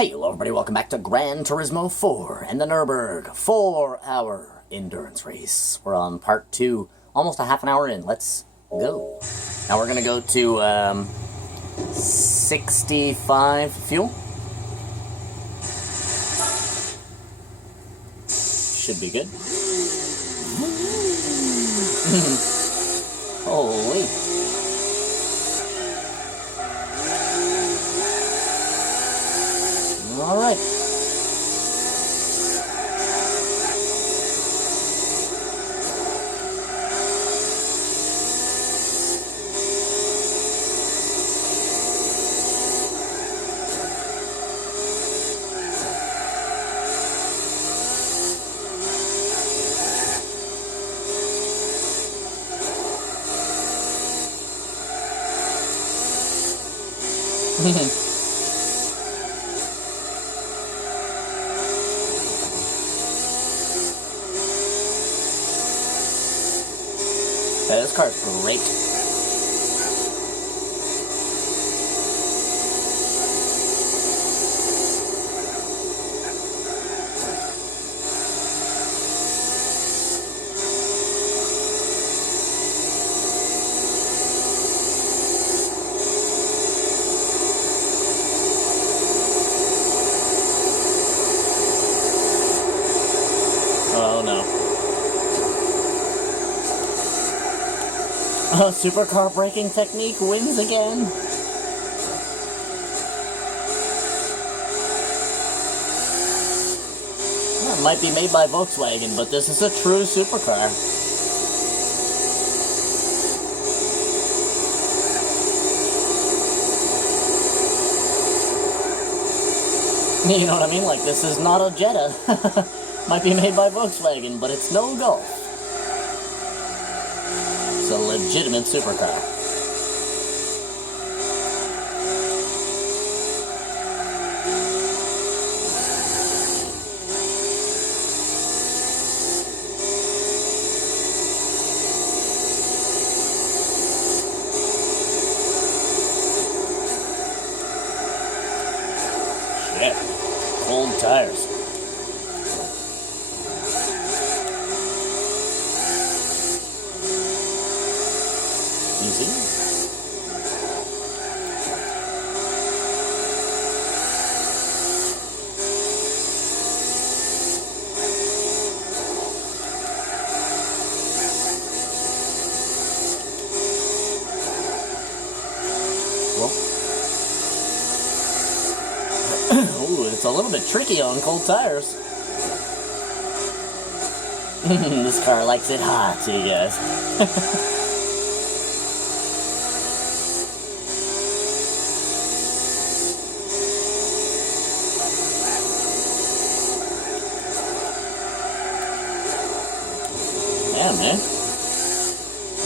Hey, hello everybody, welcome back to Gran Turismo 4 and the Nurburgring 4-hour endurance race. We're on part 2, almost a half an hour in. Let's go. Now we're gonna go to 65 fuel. Should be good. Holy. Alright. This car's great. Oh no. Supercar braking technique wins again. Well, it might be made by Volkswagen, but this is a true supercar. You know what I mean? Like, this is not a Jetta. Might be made by Volkswagen, but it's no Golf. It's a legitimate supercar. Shit. Cold tires. Easy. Well. Ooh, it's a little bit tricky on cold tires. This car likes it hot, you guys. Yeah, man.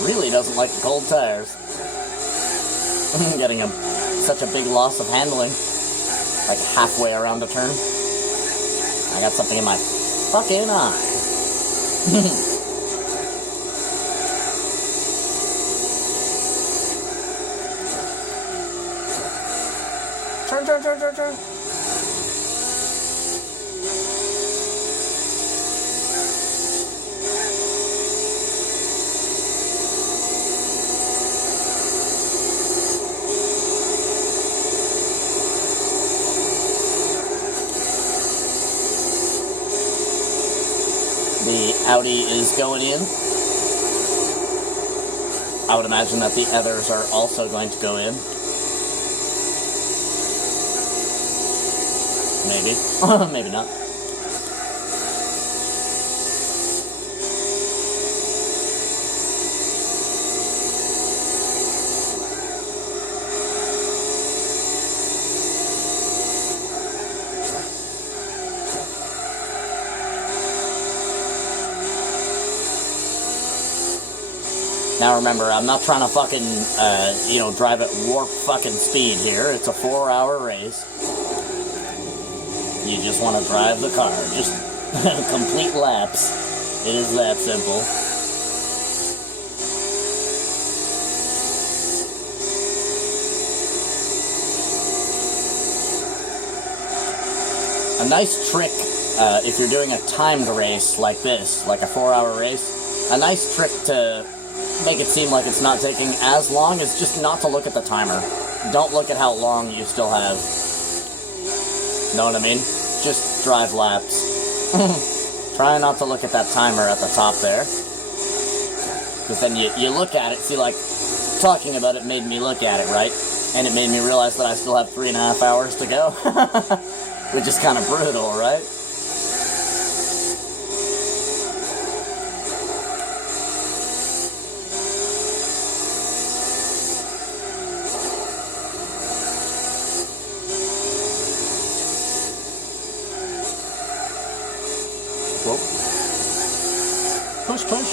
Really doesn't like the cold tires. Getting such a big loss of handling. Like halfway around the turn. I got something in my fucking eye. Turn. The Audi is going in. I would imagine that the others are also going to go in. Maybe. Maybe not. Now remember, I'm not trying to fucking, drive at warp fucking speed here. It's a 4-hour race. You just want to drive the car. Just complete laps. It is that simple. A nice trick, if you're doing a timed race like this, like a 4-hour race, a nice trick to make it seem like it's not taking as long is just not to look at the timer. Don't look at how long you still have. Know what I mean? Just drive laps. Try not to look at that timer at the top there. Because then you look at it, see, like, talking about it made me look at it, right? And it made me realize that I still have 3.5 hours to go. Which is kind of brutal, right? Whoa. Push, push.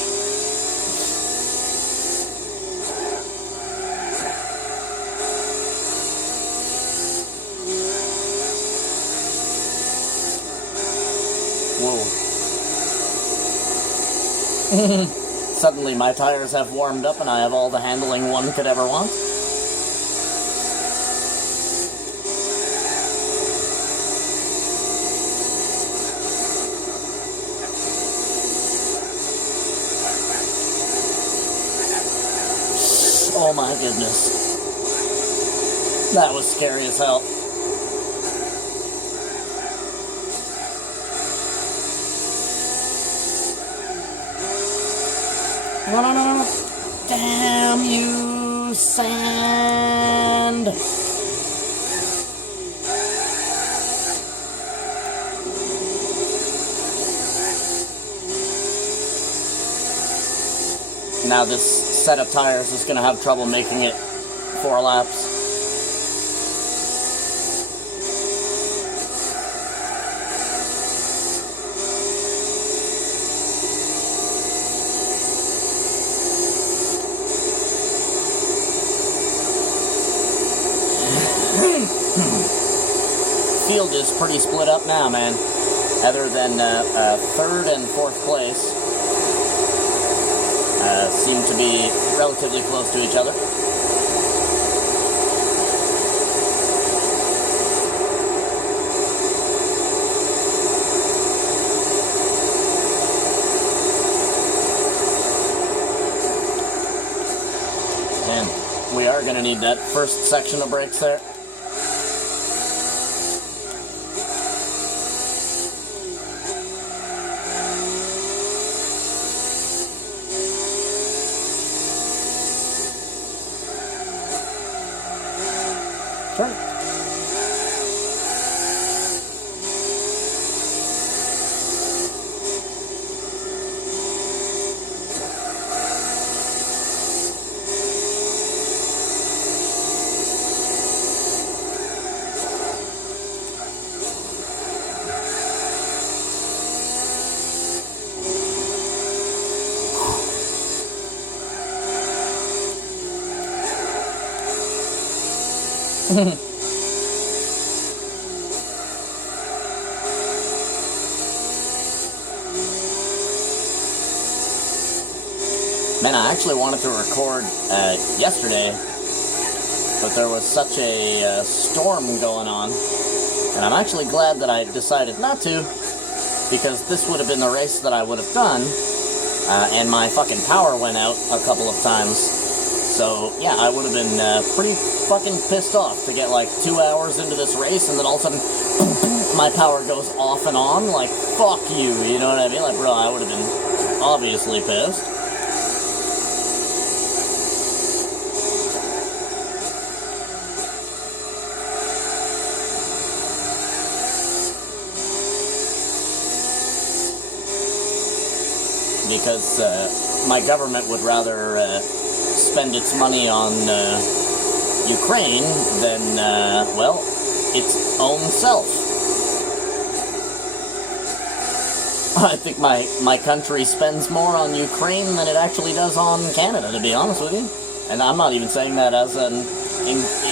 Whoa. Suddenly my tires have warmed up and I have all the handling one could ever want. Oh my goodness. That was scary as hell. No. Damn you, sand. Now this set of tires is going to have trouble making it 4 laps. Field is pretty split up now, man. Other than 3rd and 4th place seem to be relatively close to each other. And we are going to need that first section of brakes there. Man, I actually wanted to record yesterday, but there was such a storm going on, and I'm actually glad that I decided not to, because this would have been the race that I would have done, and my fucking power went out a couple of times. So, yeah, I would have been pretty fucking pissed off to get like 2 hours into this race and then all of a sudden my power goes off and on. Like, fuck you, you know what I mean? Like, bro, I would have been obviously pissed. Because my government would rather spend its money on Ukraine than, well, its own self. I think my country spends more on Ukraine than it actually does on Canada, to be honest with you. And I'm not even saying that as an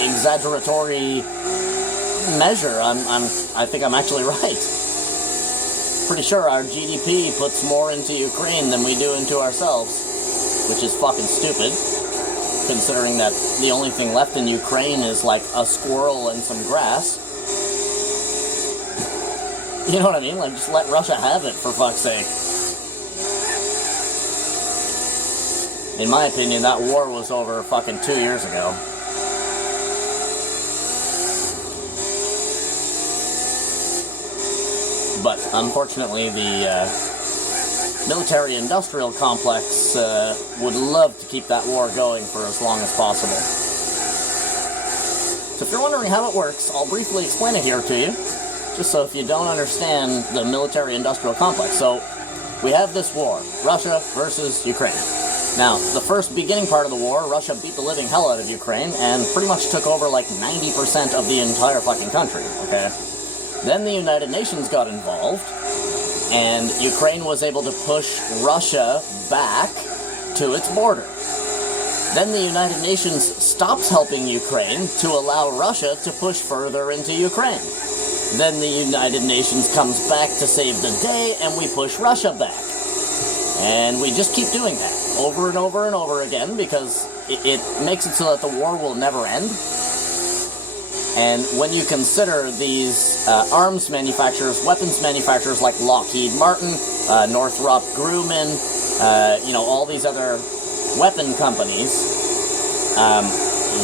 exaggeratory measure. I think I'm actually right. Pretty sure our GDP puts more into Ukraine than we do into ourselves, which is fucking stupid, considering that the only thing left in Ukraine is like a squirrel and some grass. You know what I mean? Like, just let Russia have it, for fuck's sake. In my opinion, that war was over fucking 2 years ago. But unfortunately, the military-industrial complex would love to keep that war going for as long as possible. So if you're wondering how it works, I'll briefly explain it here to you, just so if you don't understand the military-industrial complex. So we have this war, Russia versus Ukraine. Now, the first beginning part of the war, Russia beat the living hell out of Ukraine and pretty much took over like 90% of the entire fucking country, okay? Then the United Nations got involved, and Ukraine was able to push Russia back to its border. Then the United Nations stops helping Ukraine to allow Russia to push further into Ukraine. Then the United Nations comes back to save the day, and we push Russia back. And we just keep doing that over and over and over again because it makes it so that the war will never end. And when you consider these arms manufacturers, weapons manufacturers like Lockheed Martin, Northrop Grumman, all these other weapon companies,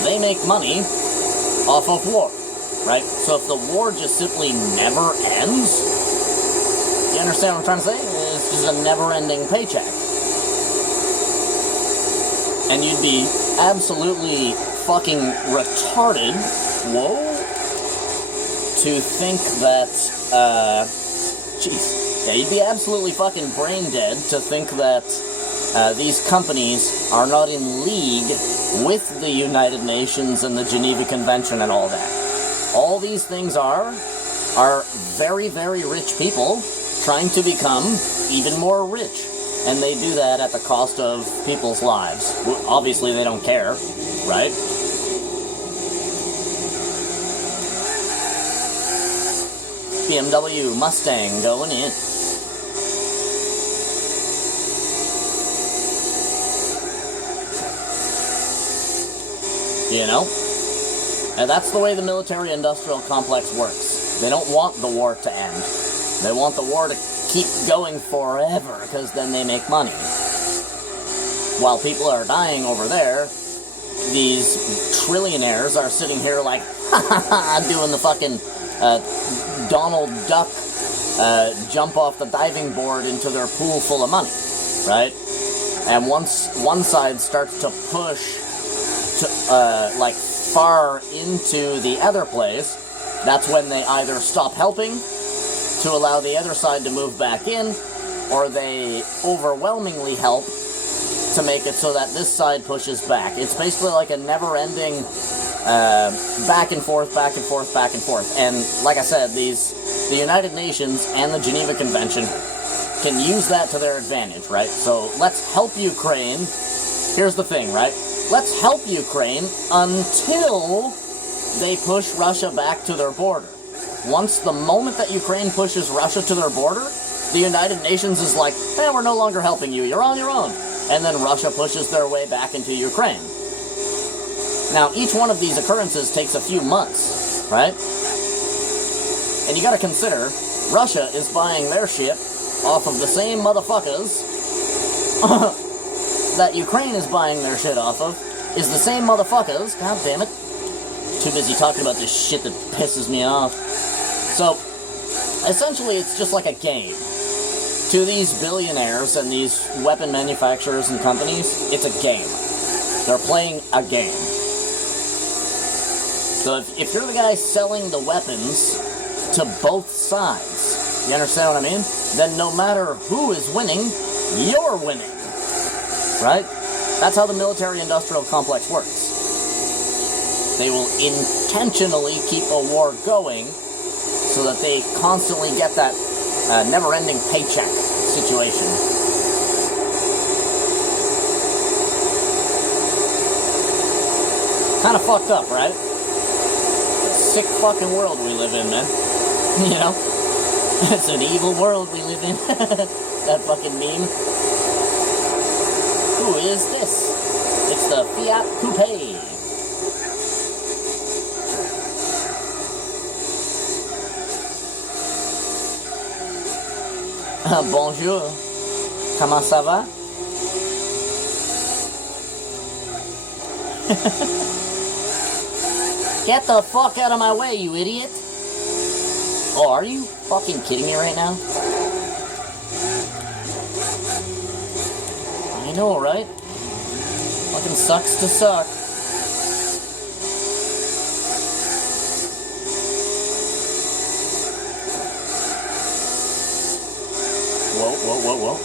they make money off of war, right? So if the war just simply never ends, you understand what I'm trying to say? It's just a never-ending paycheck. And you'd be absolutely fucking retarded, to think that, you'd be absolutely fucking brain dead to think that these companies are not in league with the United Nations and the Geneva Convention and all that. All these things are very, very rich people trying to become even more rich. And they do that at the cost of people's lives. Obviously, they don't care, right? BMW Mustang going in. You know? And that's the way the military-industrial complex works. They don't want the war to end. They want the war to keep going forever, because then they make money. While people are dying over there, these trillionaires are sitting here like, doing the fucking Donald Duck jump off the diving board into their pool full of money, right? And once one side starts to push to, far into the other place, that's when they either stop helping to allow the other side to move back in, or they overwhelmingly help to make it so that this side pushes back. It's basically like a never-ending back and forth, back and forth, back and forth. And like I said, the United Nations and the Geneva Convention can use that to their advantage, right? So let's help Ukraine. Here's the thing, right? Let's help Ukraine until they push Russia back to their border. Once the moment that Ukraine pushes Russia to their border, the United Nations is like, hey, we're no longer helping you, you're on your own. And then Russia pushes their way back into Ukraine. Now, each one of these occurrences takes a few months, right? And you gotta consider, Russia is buying their shit off of the same motherfuckers that Ukraine is buying their shit off of, is the same motherfuckers, god damn it. Too busy talking about this shit that pisses me off. So, essentially it's just like a game. To these billionaires and these weapon manufacturers and companies, it's a game. They're playing a game. So if you're the guy selling the weapons to both sides, you understand what I mean? Then no matter who is winning, you're winning. Right? That's how the military-industrial complex works. They will intentionally keep a war going so that they constantly get that never-ending paycheck situation. Kind of fucked up, right? Sick fucking world we live in, man. You know? It's an evil world we live in. That fucking meme. Who is this? It's the Fiat Coupe. Bonjour. Comment ça va? Get the fuck out of my way, you idiot! Oh, are you fucking kidding me right now? I know, right? Fucking sucks to suck. Whoa.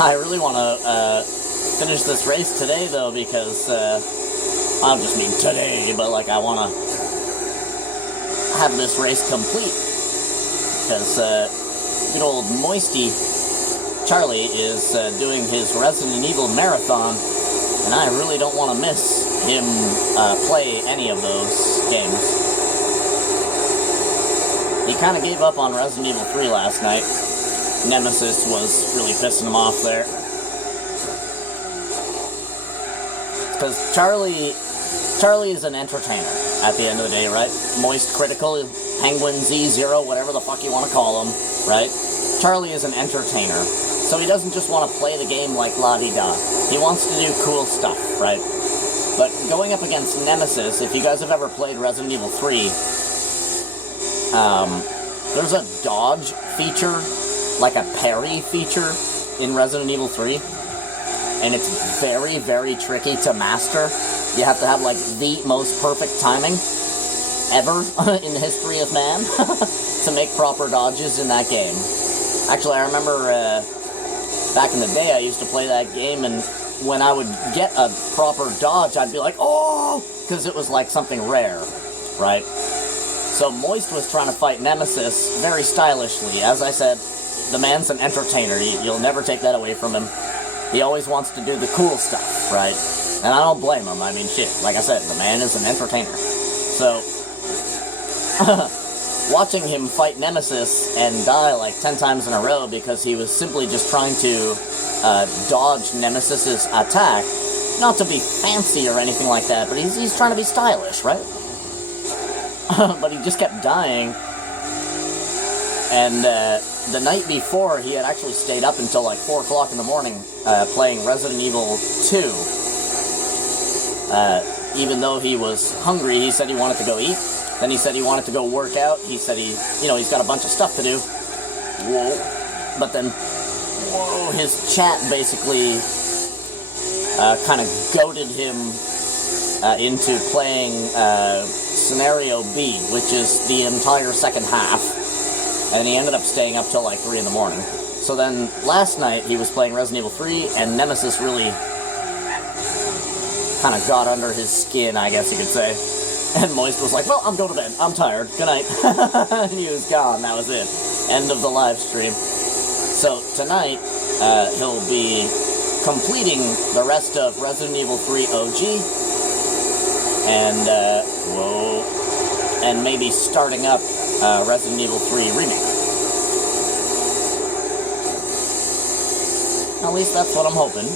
I really want to finish this race today, though, because I just mean today, but like I want to have this race complete, because good old Moisty Charlie is doing his Resident Evil marathon, and I really don't want to miss him play any of those games. He kind of gave up on Resident Evil 3 last night. Nemesis was really pissing him off there. Because Charlie is an entertainer at the end of the day, right? Moist Critical, Penguin Z0, whatever the fuck you want to call him, right? Charlie is an entertainer. So he doesn't just want to play the game like la-di-da. He wants to do cool stuff, right? But going up against Nemesis, if you guys have ever played Resident Evil 3, there's a dodge feature, like a parry feature in Resident Evil 3, and it's very, very tricky to master. You have to have, like, the most perfect timing ever in the history of man to make proper dodges in that game. Actually, I remember back in the day I used to play that game, and when I would get a proper dodge, I'd be like, oh, because it was like something rare, right? So Moist was trying to fight Nemesis very stylishly. As I said, the man's an entertainer. You'll never take that away from him. He always wants to do the cool stuff, right? And I don't blame him. I mean, shit. Like I said, the man is an entertainer. So, watching him fight Nemesis and die like 10 times in a row because he was simply just trying to dodge Nemesis's attack, not to be fancy or anything like that, but he's trying to be stylish, right? But he just kept dying. And the night before, he had actually stayed up until like 4 o'clock in the morning playing Resident Evil 2. Even though he was hungry, he said he wanted to go eat. Then he said he wanted to go work out. He said he's got a bunch of stuff to do. Whoa. But then, whoa, his chat basically kind of goaded him into playing Scenario B, which is the entire second half. And he ended up staying up till like 3 in the morning. So then, last night, he was playing Resident Evil 3, and Nemesis really kind of got under his skin, I guess you could say. And Moist was like, well, I'm going to bed. I'm tired. Good night. And he was gone. That was it. End of the live stream. So, tonight, he'll be completing the rest of Resident Evil 3 OG. And, and maybe starting up Resident Evil 3 Remake. At least that's what I'm hoping.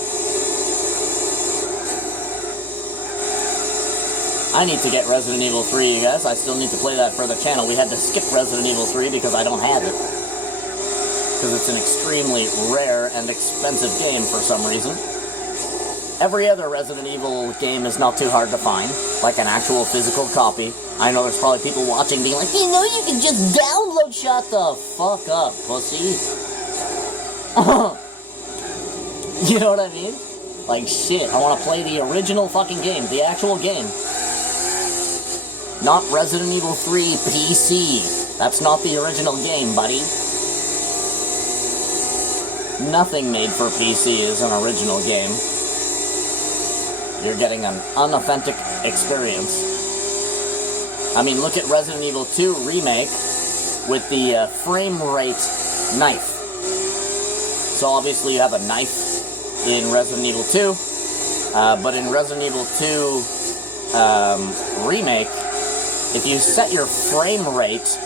I need to get Resident Evil 3, you guys. I still need to play that for the channel. We had to skip Resident Evil 3 because I don't have it. Because it's an extremely rare and expensive game for some reason. Every other Resident Evil game is not too hard to find, like an actual physical copy. I know there's probably people watching being like, you know you can just download. Shut the fuck up, pussy. You know what I mean? Like, shit, I want to play the original fucking game, the actual game. Not Resident Evil 3 PC. That's not the original game, buddy. Nothing made for PC is an original game. You're getting an unauthentic experience. I mean, look at Resident Evil 2 Remake with the frame rate knife. So obviously you have a knife in Resident Evil 2, but in Resident Evil 2 Remake, if you set your frame rate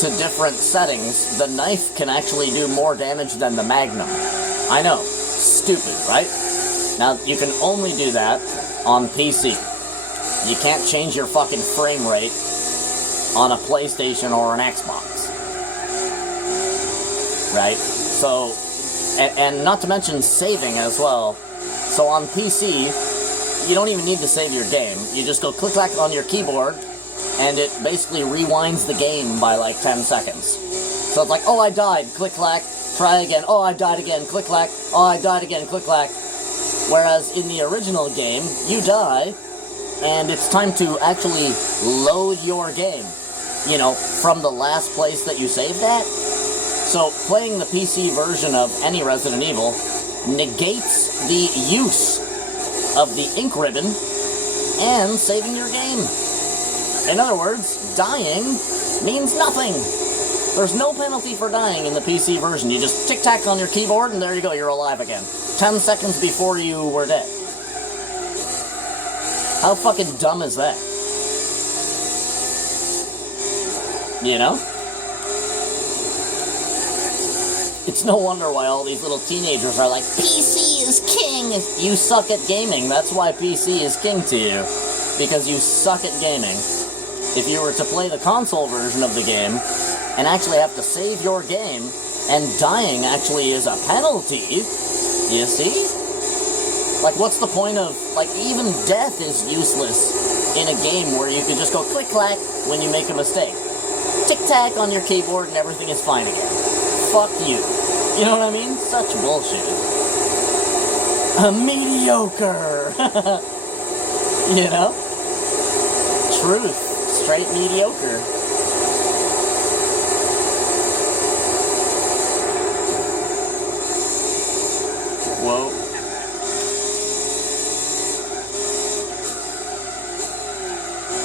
to different settings, the knife can actually do more damage than the Magnum. I know, stupid, right? Now, you can only do that on PC. You can't change your fucking frame rate on a PlayStation or an Xbox. Right? So, and not to mention saving as well. So on PC, you don't even need to save your game. You just go click-clack on your keyboard, and it basically rewinds the game by like 10 seconds. So it's like, oh, I died, click-clack, try again, oh, I died again, click-clack, oh, I died again, click-clack. Whereas in the original game, you die, and it's time to actually load your game, you know, from the last place that you saved at. So playing the PC version of any Resident Evil negates the use of the ink ribbon and saving your game. In other words, dying means nothing. There's no penalty for dying in the PC version. You just tic-tac on your keyboard and there you go, you're alive again. 10 seconds before you were dead. How fucking dumb is that? You know? It's no wonder why all these little teenagers are like, PC is king! You suck at gaming. That's why PC is king to you. Because you suck at gaming. If you were to play the console version of the game, and actually have to save your game, and dying actually is a penalty, you see? Like, what's the point of, like, even death is useless in a game where you can just go click-clack when you make a mistake. Tic-tac on your keyboard and everything is fine again. Fuck you. You know what I mean? Such bullshit. Mediocre. You know? Truth. Straight mediocre. Whoa.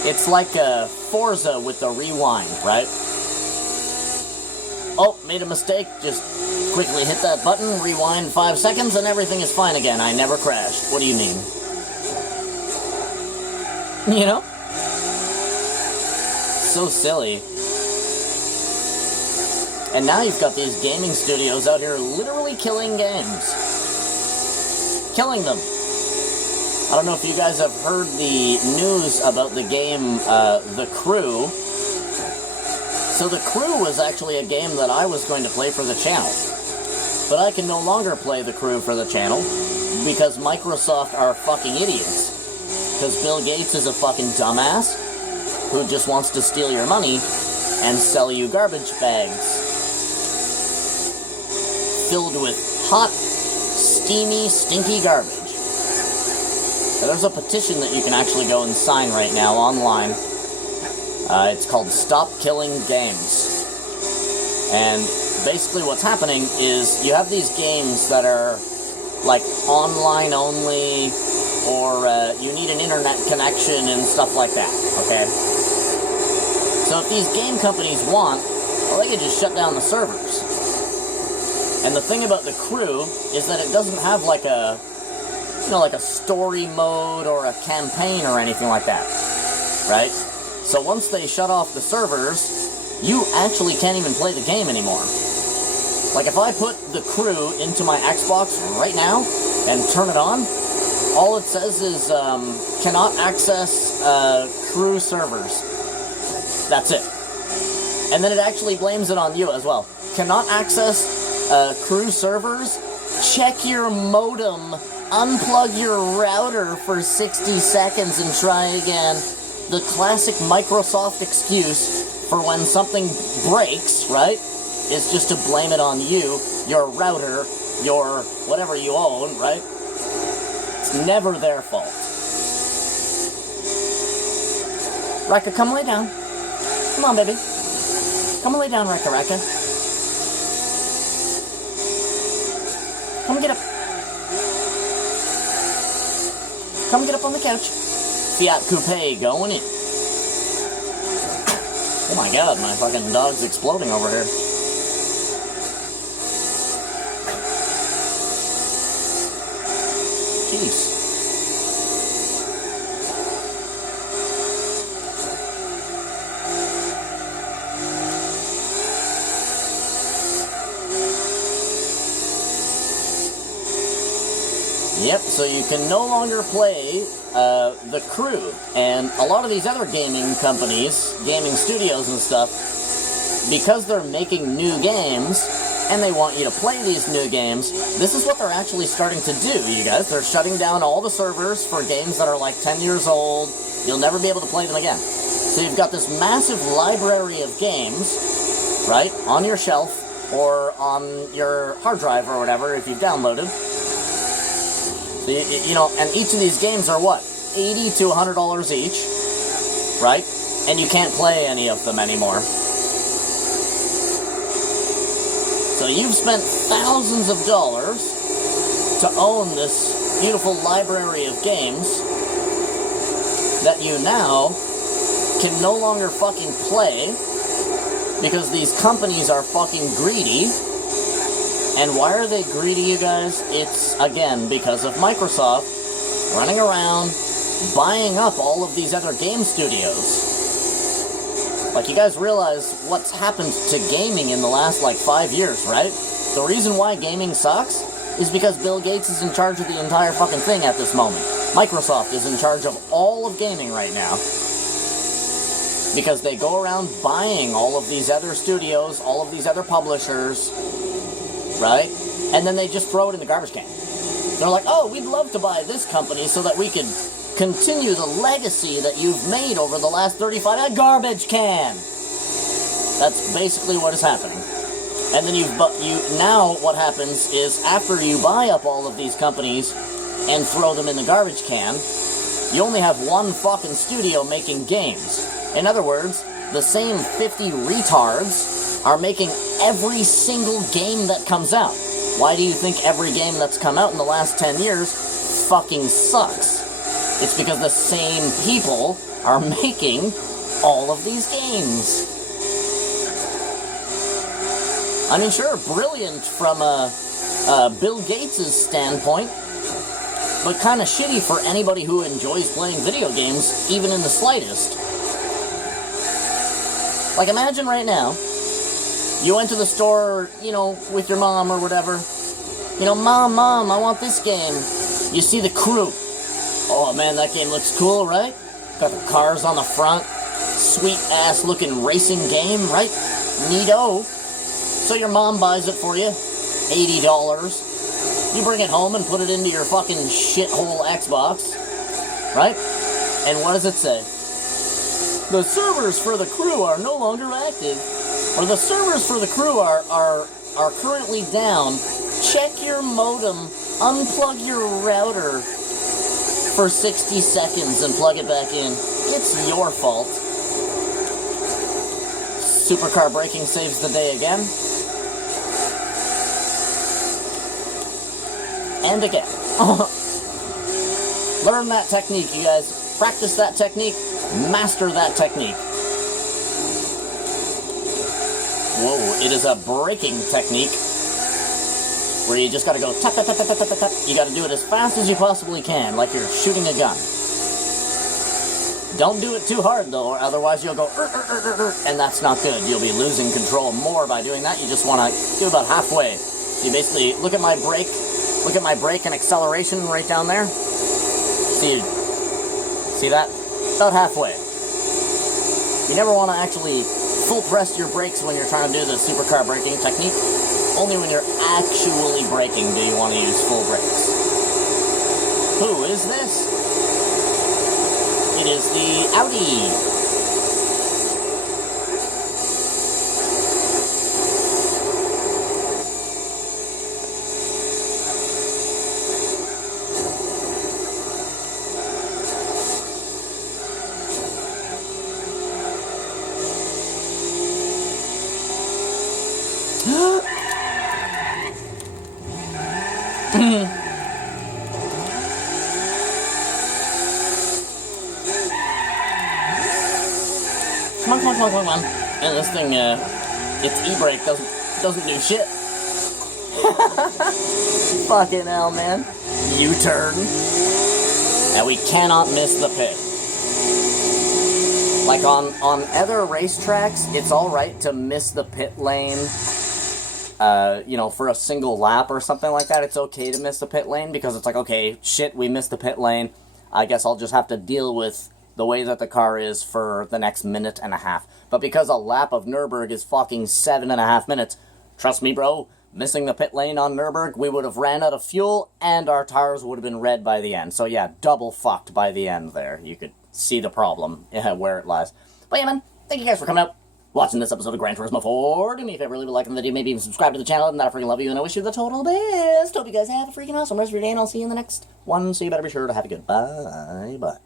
It's like a Forza with the rewind, right? Oh, made a mistake, just quickly hit that button, rewind 5 seconds, and everything is fine again. I never crashed. What do you mean? You know? So silly. And now you've got these gaming studios out here literally killing games. Killing them. I don't know if you guys have heard the news about the game, The Crew. So The Crew was actually a game that I was going to play for the channel. But I can no longer play The Crew for the channel because Microsoft are fucking idiots. Because Bill Gates is a fucking dumbass who just wants to steal your money and sell you garbage bags filled with hot, steamy, stinky garbage. There's a petition that you can actually go and sign right now online. It's called Stop Killing Games. And basically what's happening is you have these games that are like online only, or you need an internet connection and stuff like that, okay? So if these game companies want, well, they can just shut down the servers. And the thing about The Crew is that it doesn't have like a, you know, like a story mode or a campaign or anything like that, right? So once they shut off the servers, you actually can't even play the game anymore. Like if I put The Crew into my Xbox right now and turn it on, all it says is, cannot access Crew servers. That's it. And then it actually blames it on you as well. Cannot access Crew servers? Check your modem. Unplug your router for 60 seconds and try again. The classic Microsoft excuse for when something breaks, right, is just to blame it on you, your router, your whatever you own, right? It's never their fault. Raka, come lay down. Come on, baby. Come lay down, Raka. Come get up. Come get up on the couch. Fiat Coupe going in. Oh my god, my fucking dog's exploding over here. release. Yep, so you can no longer play The Crew, and a lot of these other gaming companies, gaming studios and stuff, because they're making new games, and they want you to play these new games, this is what they're actually starting to do, you guys. They're shutting down all the servers for games that are like 10 years old. You'll never be able to play them again. So you've got this massive library of games, right, on your shelf, or on your hard drive or whatever, if you've downloaded. So you know, and each of these games are what? $80 to $100 each, right? And you can't play any of them anymore. So you've spent thousands of dollars to own this beautiful library of games that you now can no longer fucking play because these companies are fucking greedy. And why are they greedy, you guys? It's, again, because of Microsoft running around buying up all of these other game studios. Like, you guys realize what's happened to gaming in the last, like, 5 years, right? The reason why gaming sucks is because Bill Gates is in charge of the entire fucking thing at this moment. Microsoft is in charge of all of gaming right now. Because they go around buying all of these other studios, all of these other publishers, right? And then they just throw it in the garbage can. They're like, oh, we'd love to buy this company so that we could continue the legacy that you've made over the last 35 years. A garbage can! That's basically what is happening. And then now what happens is after you buy up all of these companies and throw them in the garbage can, you only have one fucking studio making games. In other words, the same 50 retards are making every single game that comes out. Why do you think every game that's come out in the last 10 years fucking sucks? It's because the same people are making all of these games. I mean, sure, brilliant from Bill Gates' standpoint, but kind of shitty for anybody who enjoys playing video games, even in the slightest. Like, imagine right now, you went to the store, you know, with your mom or whatever. You know, Mom, I want this game. You see The Crew. Oh, man, that game looks cool, right? Got the cars on the front. Sweet-ass looking racing game, right? Neato. So your mom buys it for you. $80. You bring it home and put it into your fucking shithole Xbox. Right? And what does it say? The servers for The Crew are no longer active. Or the servers for The Crew are currently down. Check your modem, unplug your router for 60 seconds and plug it back in. It's your fault. Supercar braking saves the day again. And again. Learn that technique, you guys. Practice that technique. Master that technique. Whoa, it is a braking technique where you just gotta go tap, tap, tap, tap, tap, tap, tap. You gotta do it as fast as you possibly can, like you're shooting a gun. Don't do it too hard, though, or otherwise you'll go, and that's not good. You'll be losing control more by doing that. You just wanna do about halfway. So you basically, look at my brake and acceleration right down there. See that? About halfway. You never wanna actually full press your brakes when you're trying to do the supercar braking technique. Only when you're actually braking do you want to use full brakes. Who is this? It is the Audi. Come on. And this thing, its e-brake doesn't do shit. Fucking hell, man. U-turn. And we cannot miss the pit. Like on other racetracks, it's alright to miss the pit lane, you know, for a single lap or something like that. It's okay to miss the pit lane because it's like, okay, shit, we missed the pit lane. I guess I'll just have to deal with the way that the car is for the next minute and a half. But because a lap of Nürburgring is fucking 7.5 minutes, trust me, bro, missing the pit lane on Nürburgring, we would have ran out of fuel and our tires would have been red by the end. So yeah, double fucked by the end there. You could see the problem, where it lies. But yeah, man, thank you guys for coming out, watching this episode of Gran Turismo 4. Do me a favor, leave a like on the video, maybe even subscribe to the channel, and I freaking love you, and I wish you the total best. Hope you guys have a freaking awesome rest of your day, and I'll see you in the next one, so you better be sure to have a good bye.